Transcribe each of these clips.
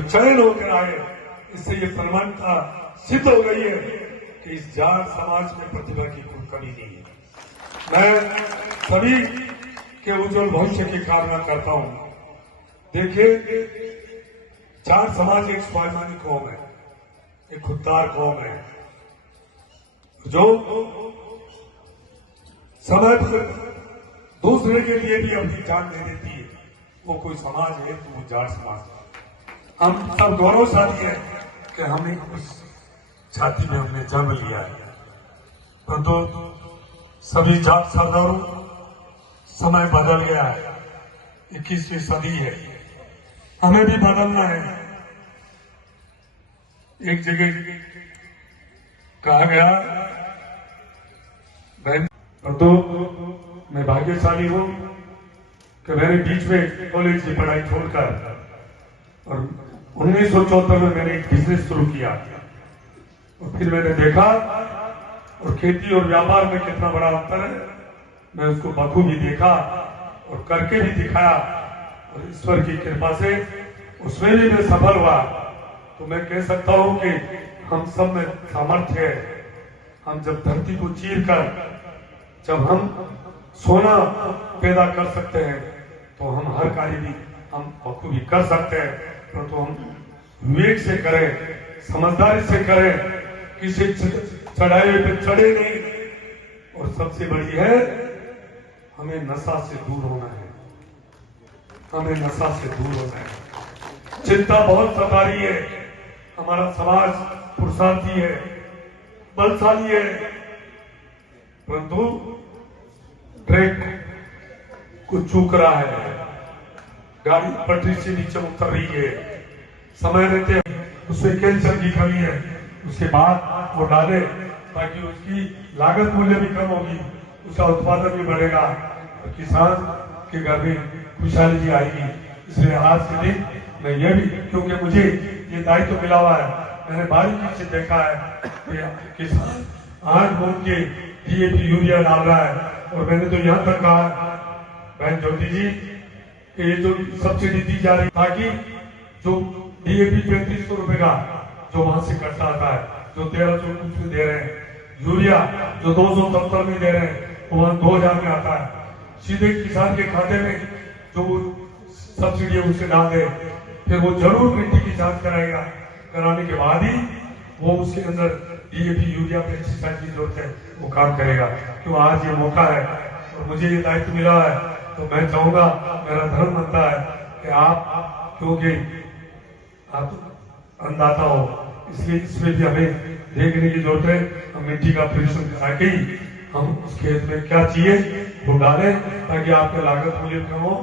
जो चयन होकर आए, इससे ये प्रमाणता सिद्ध हो गई है कि इस जाट समाज में प्रतिभा की कोई कमी नहीं है। मैं सभी के उज्जवल भविष्य की कामना करता हूं। देखिए, जाट समाज एक स्वाभिमानी कौम है, एक खुददार कौम है, जो समय पर दूसरे के लिए भी अपनी जान दे देती है। वो कोई समाज है तो वो जाट समाज है। हम सब गौरवशाली है कि हमें उस छाती में हमने जन्म लिया है। परंतु सभी जाट सरदारों, समय बदल गया है, 21वीं सदी है, हमें भी बदलना है। एक जगह कहा गया, परंतु मैं भाग्यशाली हूं कि मैंने बीच में कॉलेज की पढ़ाई छोड़कर और 1974 में मैंने एक बिजनेस शुरू किया और फिर मैंने देखा और खेती और व्यापार में कितना बड़ा अंतर है। मैं उसको बखूबी देखा और करके भी दिखाया और ईश्वर की कृपा से उसमें भी मैं सफल हुआ। तो मैं कह सकता हूं कि हम सब में सामर्थ्य है। हम जब धरती को चीर कर जब हम सोना पैदा कर सकते हैं तो हम हर कार्य भी हम बखूबी कर सकते हैं, परंतु हम विवेक से करें, समझदारी से करें, किसी चढ़ाई पे चढ़े नहीं। और सबसे बड़ी है, हमें नशा से दूर होना है, हमें नशा से दूर होना है। चिंता बहुत सता रही है, हमारा समाज पुरुषार्थी है, बलशाली है, परंतु ट्रैक को चूक रहा है, गाड़ी पटरी से नीचे उतर रही है। समय रहते उसमें कैंसर की कमी है, उसके बाद वो डाले ताकि उसकी लागत मूल्य भी कम होगी, उसका उत्पादन भी बढ़ेगा और किसान के घर में खुशहाली भी आएगी। इसलिए आज के दिन मैं ये भी, क्योंकि मुझे ये दायित्व मिला हुआ है, मैंने बारीकी से देखा है कि किसान आज बोल के DAP यूरिया डाल रहा है। और मैंने तो यहां तक कहा बहन ज्योति जी कि ये जो सब्सिडी दी जा रही, ताकि जो DAP 3500 रुपए का जो वहां से कटता आता है, जो 1300 कुछ में दे रहे हैं, यूरिया जो 270 में दे रहे हैं, वो वहां 2000 में आता है, सीधे किसान के खाते में जो सब्सिडी है उसे डाल दे। फिर वो जरूर मिट्टी की जांच कराएगा, कराने के बाद ही वो उसके अंदर DAP यूरिया पेस्टिसाइड की जरूरत है वो काम करेगा। क्यों आज ये मौका है और मुझे ये दायित्व मिला है, तो मैं चाहूंगा, मेरा धर्म बनता है कि आप, क्योंकि आप अन्नदाता हो, इसलिए इसमें भी हमें देखने की जरूरत है। हम मिट्टी का परीक्षण करा के ही हम उस खेत में क्या चाहिए वो डालें, ताकि आपका लागत मूल्य कम हो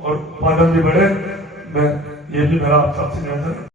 और उत्पादन भी बढ़े। मैं ये भी मेरा सबसे निवेदन है।